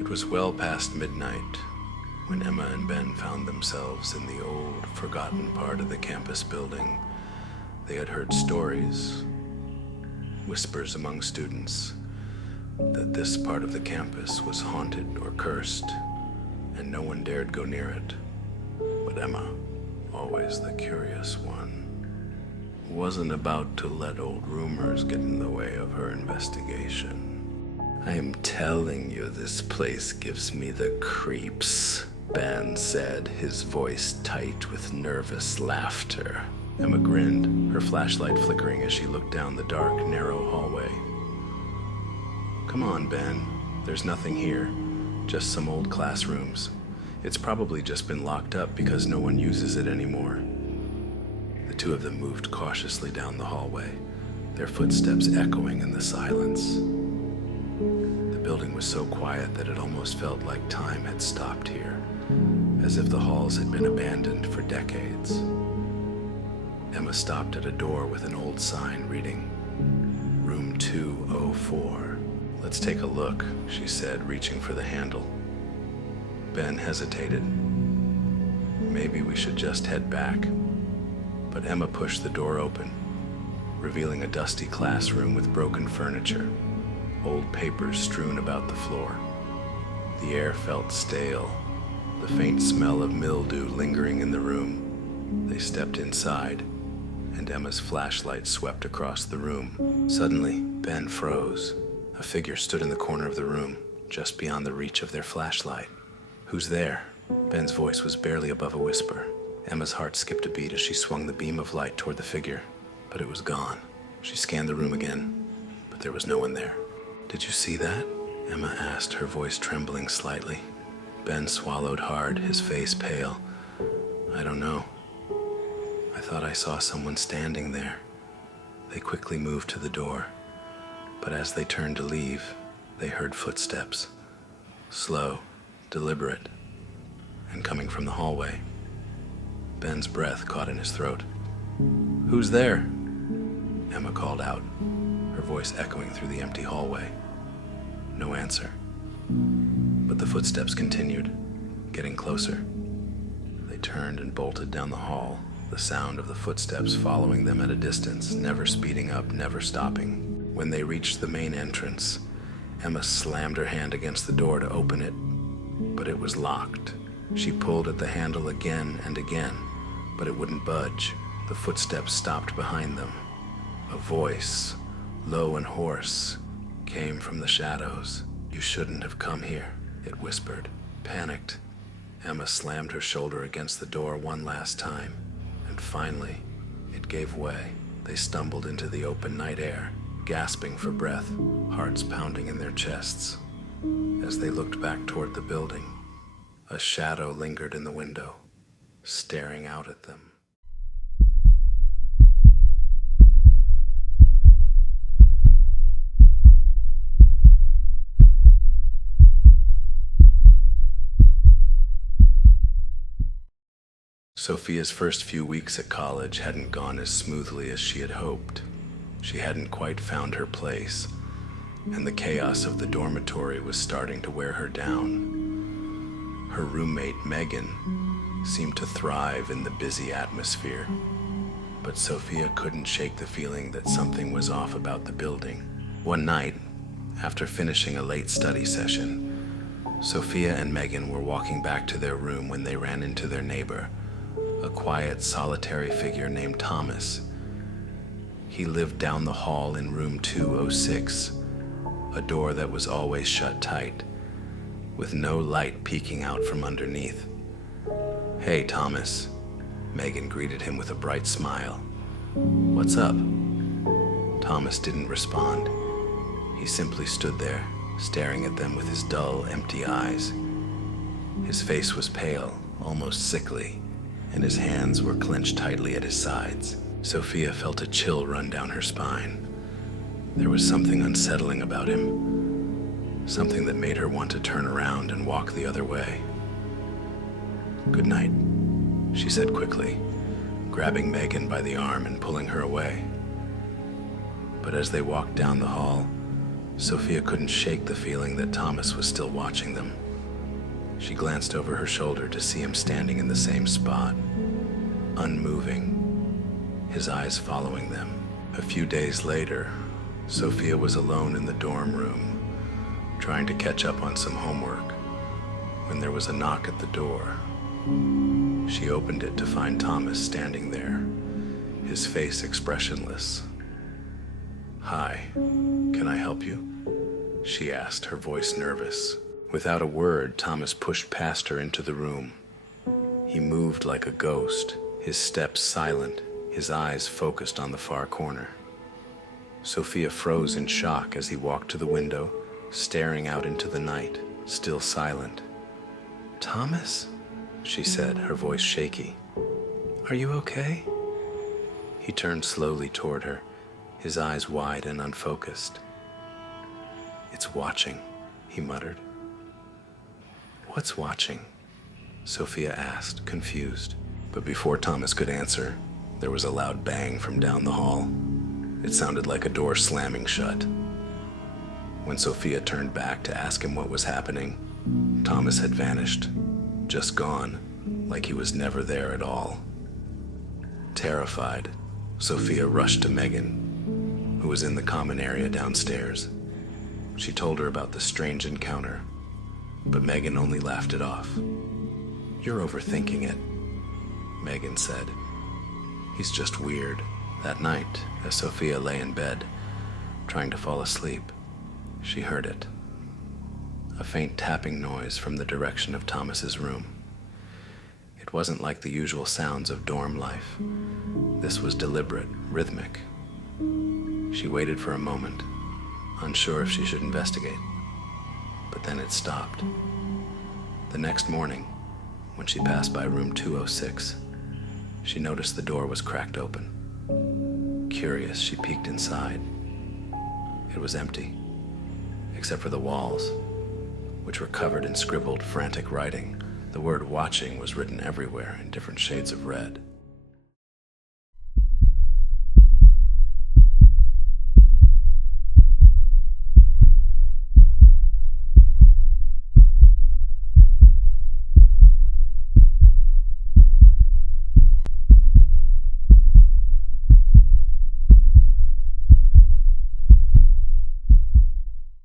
It was well past midnight when Emma and Ben found themselves in the old, forgotten part of the campus building. They had heard stories, whispers among students, that this part of the campus was haunted or cursed, and no one dared go near it. But Emma, always the curious one, wasn't about to let old rumors get in the way of her investigation. "I am telling you, this place gives me the creeps," Ben said, his voice tight with nervous laughter. Emma grinned, her flashlight flickering as she looked down the dark, narrow hallway. "Come on, Ben. There's nothing here. Just some old classrooms. It's probably just been locked up because no one uses it anymore." The two of them moved cautiously down the hallway, their footsteps echoing in the silence. The building was so quiet that it almost felt like time had stopped here, as if the halls had been abandoned for decades. Emma stopped at a door with an old sign reading, "Room 204. "Let's take a look," she said, reaching for the handle. Ben hesitated. "Maybe we should just head back." But Emma pushed the door open, revealing a dusty classroom with broken furniture, old papers strewn about the floor. The air felt stale, the faint smell of mildew lingering in the room. They stepped inside, and Emma's flashlight swept across the room. Suddenly, Ben froze. A figure stood in the corner of the room, just beyond the reach of their flashlight. "Who's there?" Ben's voice was barely above a whisper. Emma's heart skipped a beat as she swung the beam of light toward the figure, but it was gone. She scanned the room again, but there was no one there. "Did you see that?" Emma asked, her voice trembling slightly. Ben swallowed hard, his face pale. "I don't know. I thought I saw someone standing there." They quickly moved to the door, but as they turned to leave, they heard footsteps, slow, deliberate, and coming from the hallway. Ben's breath caught in his throat. "Who's there?" Emma called out, her voice echoing through the empty hallway. No answer. But the footsteps continued, getting closer. They turned and bolted down the hall, the sound of the footsteps following them at a distance, never speeding up, never stopping. When they reached the main entrance, Emma slammed her hand against the door to open it, but it was locked. She pulled at the handle again and again, but it wouldn't budge. The footsteps stopped behind them. A voice, low and hoarse, came from the shadows. "You shouldn't have come here," it whispered. Panicked, Emma slammed her shoulder against the door one last time, and finally, it gave way. They stumbled into the open night air, gasping for breath, hearts pounding in their chests. As they looked back toward the building, a shadow lingered in the window, staring out at them. Sophia's first few weeks at college hadn't gone as smoothly as she had hoped. She hadn't quite found her place, and the chaos of the dormitory was starting to wear her down. Her roommate, Megan, seemed to thrive in the busy atmosphere, but Sophia couldn't shake the feeling that something was off about the building. One night, after finishing a late study session, Sophia and Megan were walking back to their room when they ran into their neighbor, a quiet, solitary figure named Thomas. He lived down the hall in room 206, a door that was always shut tight, with no light peeking out from underneath. "Hey, Thomas," Megan greeted him with a bright smile. "What's up?" Thomas didn't respond. He simply stood there, staring at them with his dull, empty eyes. His face was pale, almost sickly, and his hands were clenched tightly at his sides. Sophia felt a chill run down her spine. There was something unsettling about him, something that made her want to turn around and walk the other way. "Good night," she said quickly, grabbing Megan by the arm and pulling her away. But as they walked down the hall, Sophia couldn't shake the feeling that Thomas was still watching them. She glanced over her shoulder to see him standing in the same spot, unmoving, his eyes following them. A few days later, Sophia was alone in the dorm room, trying to catch up on some homework, when there was a knock at the door. She opened it to find Thomas standing there, his face expressionless. "Hi, can I help you?" she asked, her voice nervous. Without a word, Thomas pushed past her into the room. He moved like a ghost, his steps silent, his eyes focused on the far corner. Sophia froze in shock as he walked to the window, staring out into the night, still silent. "Thomas?" she said, her voice shaky. "Are you okay?" He turned slowly toward her, his eyes wide and unfocused. "It's watching," he muttered. "What's watching?" Sophia asked, confused. But before Thomas could answer, there was a loud bang from down the hall. It sounded like a door slamming shut. When Sophia turned back to ask him what was happening, Thomas had vanished, just gone, like he was never there at all. Terrified, Sophia rushed to Megan, who was in the common area downstairs. She told her about the strange encounter, but Megan only laughed it off. "You're overthinking it," Megan said. "He's just weird." That night, as Sophia lay in bed, trying to fall asleep, she heard it. A faint tapping noise from the direction of Thomas's room. It wasn't like the usual sounds of dorm life. This was deliberate, rhythmic. She waited for a moment, unsure if she should investigate. But then it stopped. The next morning, when she passed by room 206, she noticed the door was cracked open. Curious, she peeked inside. It was empty, except for the walls, which were covered in scribbled, frantic writing. The word "watching" was written everywhere in different shades of red.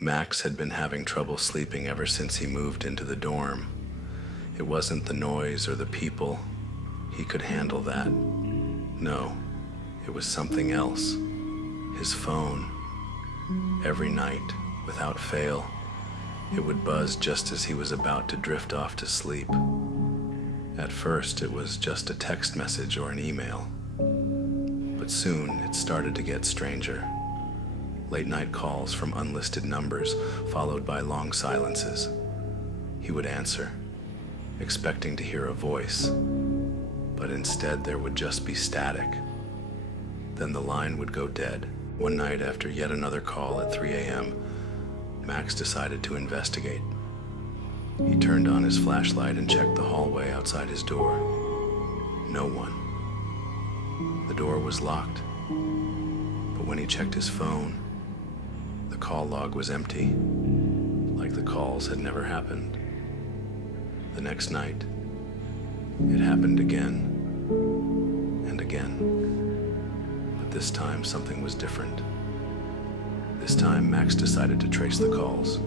Max had been having trouble sleeping ever since he moved into the dorm. It wasn't the noise or the people. He could handle that. No, it was something else. His phone. Every night, without fail, it would buzz just as he was about to drift off to sleep. At first, it was just a text message or an email. But soon, it started to get stranger. Late-night calls from unlisted numbers, followed by long silences. He would answer, expecting to hear a voice, but instead there would just be static. Then the line would go dead. One night, after yet another call at 3 a.m., Max decided to investigate. He turned on his flashlight and checked the hallway outside his door. No one. The door was locked, but when he checked his phone, the call log was empty, like the calls had never happened. The next night, it happened again and again. But this time, something was different. This time, Max decided to trace the calls.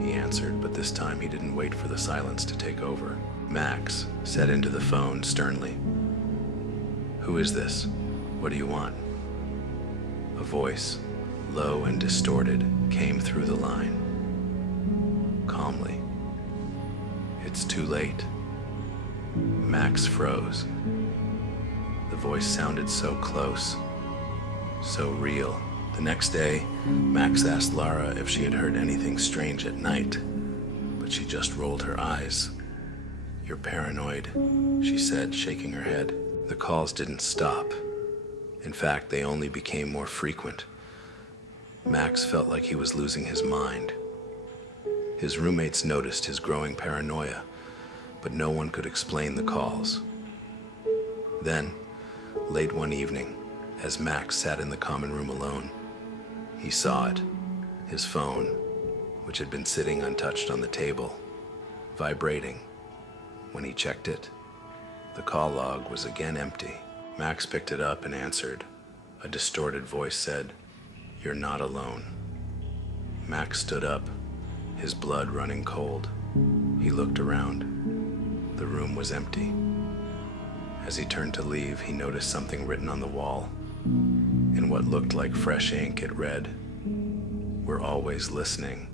He answered, but this time he didn't wait for the silence to take over. Max said into the phone sternly, "Who is this? What do you want?" A voice, low and distorted, came through the line. Calmly, "It's too late." Max froze. The voice sounded so close, so real. The next day, Max asked Lara if she had heard anything strange at night, but she just rolled her eyes. "You're paranoid," she said, shaking her head. The calls didn't stop. In fact, they only became more frequent. Max felt like he was losing his mind. His roommates noticed his growing paranoia, but no one could explain the calls. Then, late one evening, as Max sat in the common room alone, He saw it, his phone, which had been sitting untouched on the table, vibrating. When he checked it, the call log was again empty. Max picked it up and answered. A distorted voice said, "You're not alone." Max stood up, his blood running cold. He looked around. The room was empty. As he turned to leave, he noticed something written on the wall. In what looked like fresh ink, it read, "We're always listening.